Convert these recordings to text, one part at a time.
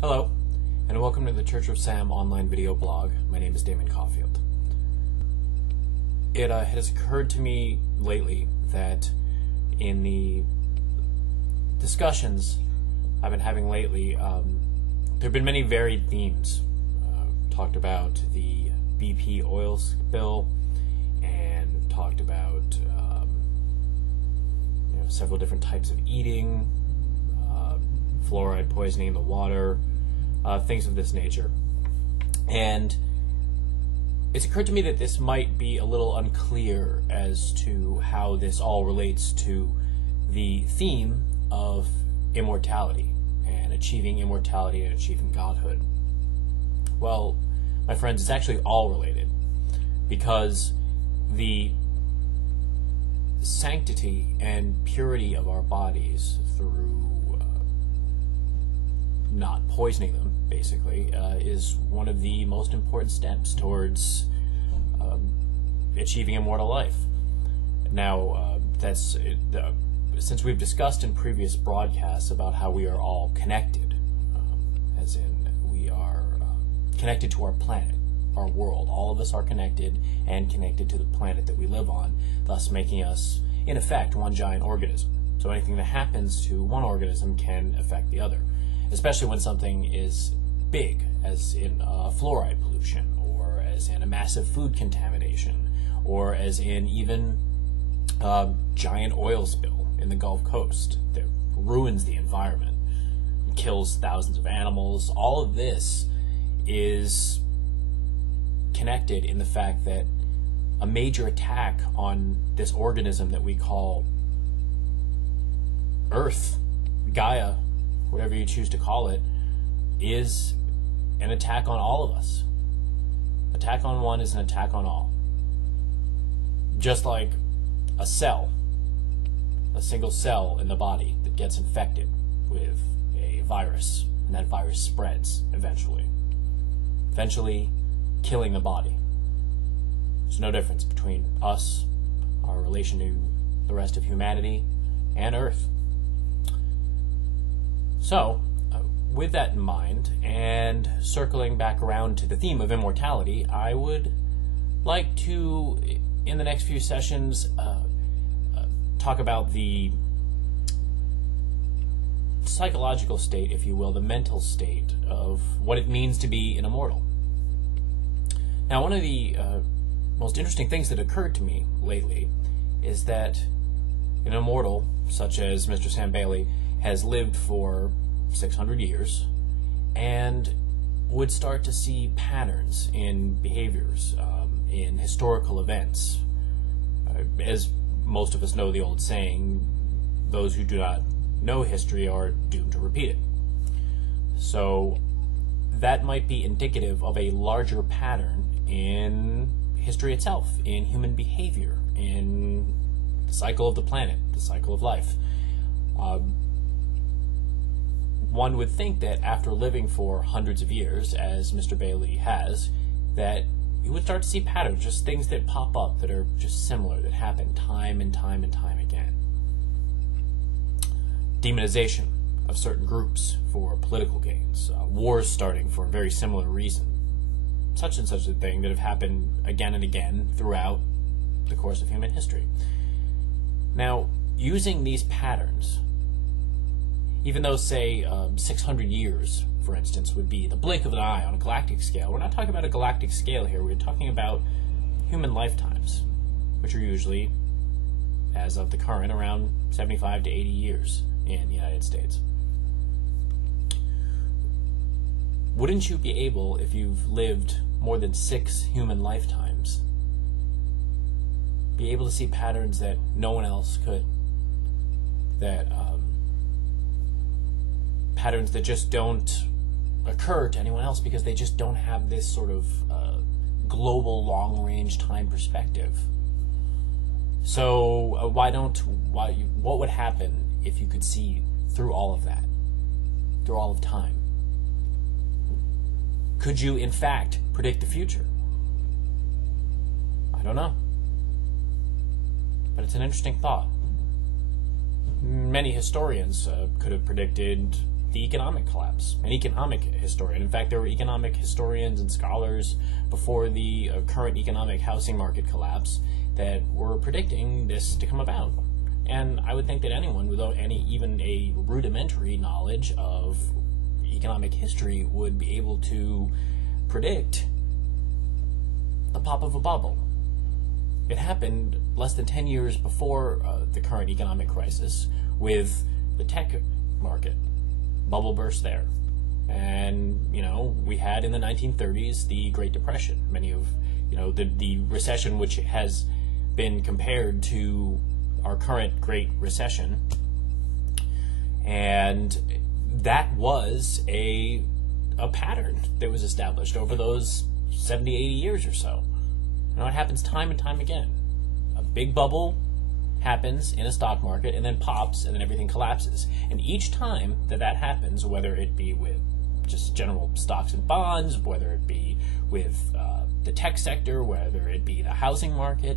Hello, and welcome to the Church of Sam online video blog. My name is Damon Caulfield. It has occurred to me lately that in the discussions I've been having lately, there have been many varied themes. Talked about the BP oil spill, and talked about several different types of eating, fluoride poisoning in the water, things of this nature. And it's occurred to me that this might be a little unclear as to how this all relates to the theme of immortality and achieving immortality and achieving godhood. Well, my friends, it's actually all related, because the sanctity and purity of our bodies through not poisoning them, basically, is one of the most important steps towards achieving immortal life. Now, since we've discussed in previous broadcasts about how we are all connected, as in we are connected to our planet, our world. All of us are connected and connected to the planet that we live on, thus making us, in effect, one giant organism. So anything that happens to one organism can affect the other, especially when something is big, as in fluoride pollution, or as in a massive food contamination, or as in even a giant oil spill in the Gulf Coast that ruins the environment, kills thousands of animals. All of this is connected in the fact that a major attack on this organism that we call Earth, Gaia, whatever you choose to call it, is an attack on all of us. Attack on one is an attack on all. Just like a cell, a single cell in the body that gets infected with a virus, and that virus spreads eventually killing the body. There's no difference between us, our relation to the rest of humanity, and Earth. So, with that in mind, and circling back around to the theme of immortality, I would like to, in the next few sessions, talk about the psychological state, if you will, the mental state of what it means to be an immortal. Now, one of the most interesting things that occurred to me lately is that an immortal, such as Mr. Sam Bailey, has lived for 600 years and would start to see patterns in behaviors, in historical events. As most of us know the old saying, those who do not know history are doomed to repeat it. So that might be indicative of a larger pattern in history itself, in human behavior, in the cycle of the planet, the cycle of life. One would think that after living for hundreds of years, as Mr. Bailey has, that you would start to see patterns, just things that pop up that are just similar, that happen time and time and time again. Demonization of certain groups for political gains, wars starting for a very similar reason, such and such a thing that have happened again and again throughout the course of human history. Now, using these patterns, even though, say, 600 years, for instance, would be the blink of an eye on a galactic scale, we're not talking about a galactic scale here, we're talking about human lifetimes, which are usually, as of the current, around 75 to 80 years in the United States. Wouldn't you be able, if you've lived more than 6 human lifetimes, be able to see patterns that no one else could? That patterns that just don't occur to anyone else because they just don't have this sort of global long-range time perspective. So what would happen if you could see through all of that, through all of time? Could you, in fact, predict the future? I don't know. But it's an interesting thought. Many historians could have predicted the economic collapse, an economic historian. In fact, there were economic historians and scholars before the current economic housing market collapse that were predicting this to come about. And I would think that anyone without even a rudimentary knowledge of economic history would be able to predict the pop of a bubble. It happened less than 10 years before the current economic crisis with the tech market. Bubble burst there. And, we had in the 1930s the Great Depression. Many of, the recession which has been compared to our current Great Recession. And that was a pattern that was established over those 70, 80 years or so. It happens time and time again. A big bubble happens in a stock market and then pops and then everything collapses. And each time that happens, whether it be with just general stocks and bonds, whether it be with the tech sector, whether it be the housing market,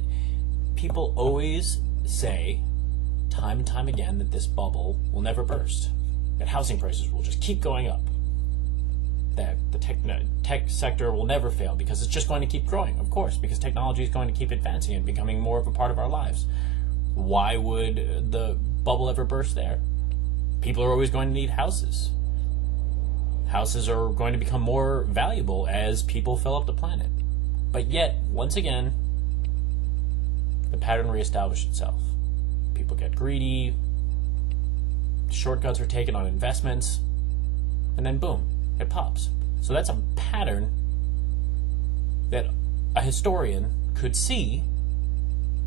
people always say time and time again that this bubble will never burst, that housing prices will just keep going up, that the tech sector will never fail because it's just going to keep growing, of course, because technology is going to keep advancing and becoming more of a part of our lives. Why would the bubble ever burst there? People are always going to need houses. Houses are going to become more valuable as people fill up the planet. But yet, once again, the pattern reestablished itself. People get greedy, shortcuts are taken on investments, and then boom, it pops. So that's a pattern that a historian could see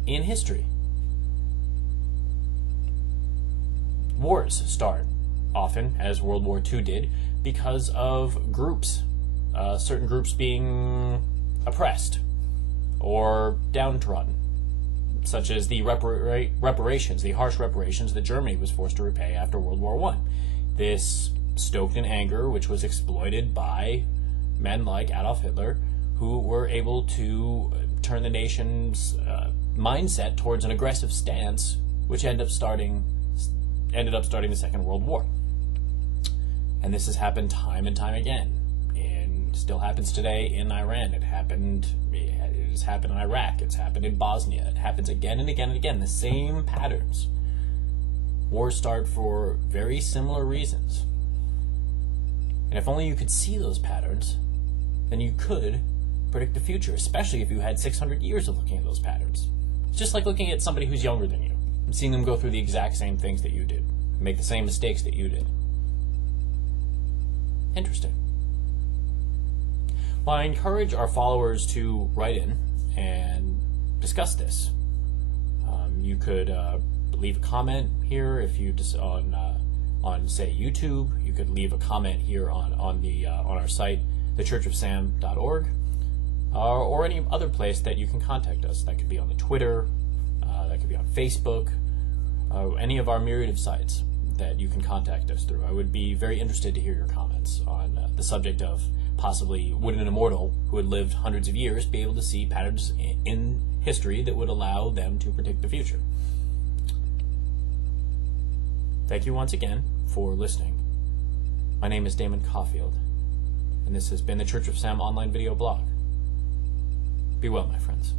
in history. Wars start often, as World War II did, because of groups, certain groups being oppressed or downtrodden, such as the reparations, the harsh reparations that Germany was forced to repay after World War I. This stoked an anger which was exploited by men like Adolf Hitler, who were able to turn the nation's mindset towards an aggressive stance, which ended up starting the Second World War. And this has happened time and time again, and still happens today in Iran. It has happened in Iraq. It's happened in Bosnia. It happens again and again and again. The same patterns. Wars start for very similar reasons. And if only you could see those patterns, then you could predict the future, especially if you had 600 years of looking at those patterns. It's just like looking at somebody who's younger than you and seeing them go through the exact same things that you did, make the same mistakes that you did. Interesting. Well, I encourage our followers to write in and discuss this. You could leave a comment here if you just on say YouTube. You could leave a comment here on our site, thechurchofsam.org, or any other place that you can contact us. That could be on the Twitter, that could be on Facebook, any of our myriad of sites that you can contact us through. I would be very interested to hear your comments on the subject of possibly would an immortal who had lived hundreds of years be able to see patterns in history that would allow them to predict the future. Thank you once again for listening. My name is Damon Caulfield, and this has been the Church of Sam online video blog. Be well, my friends.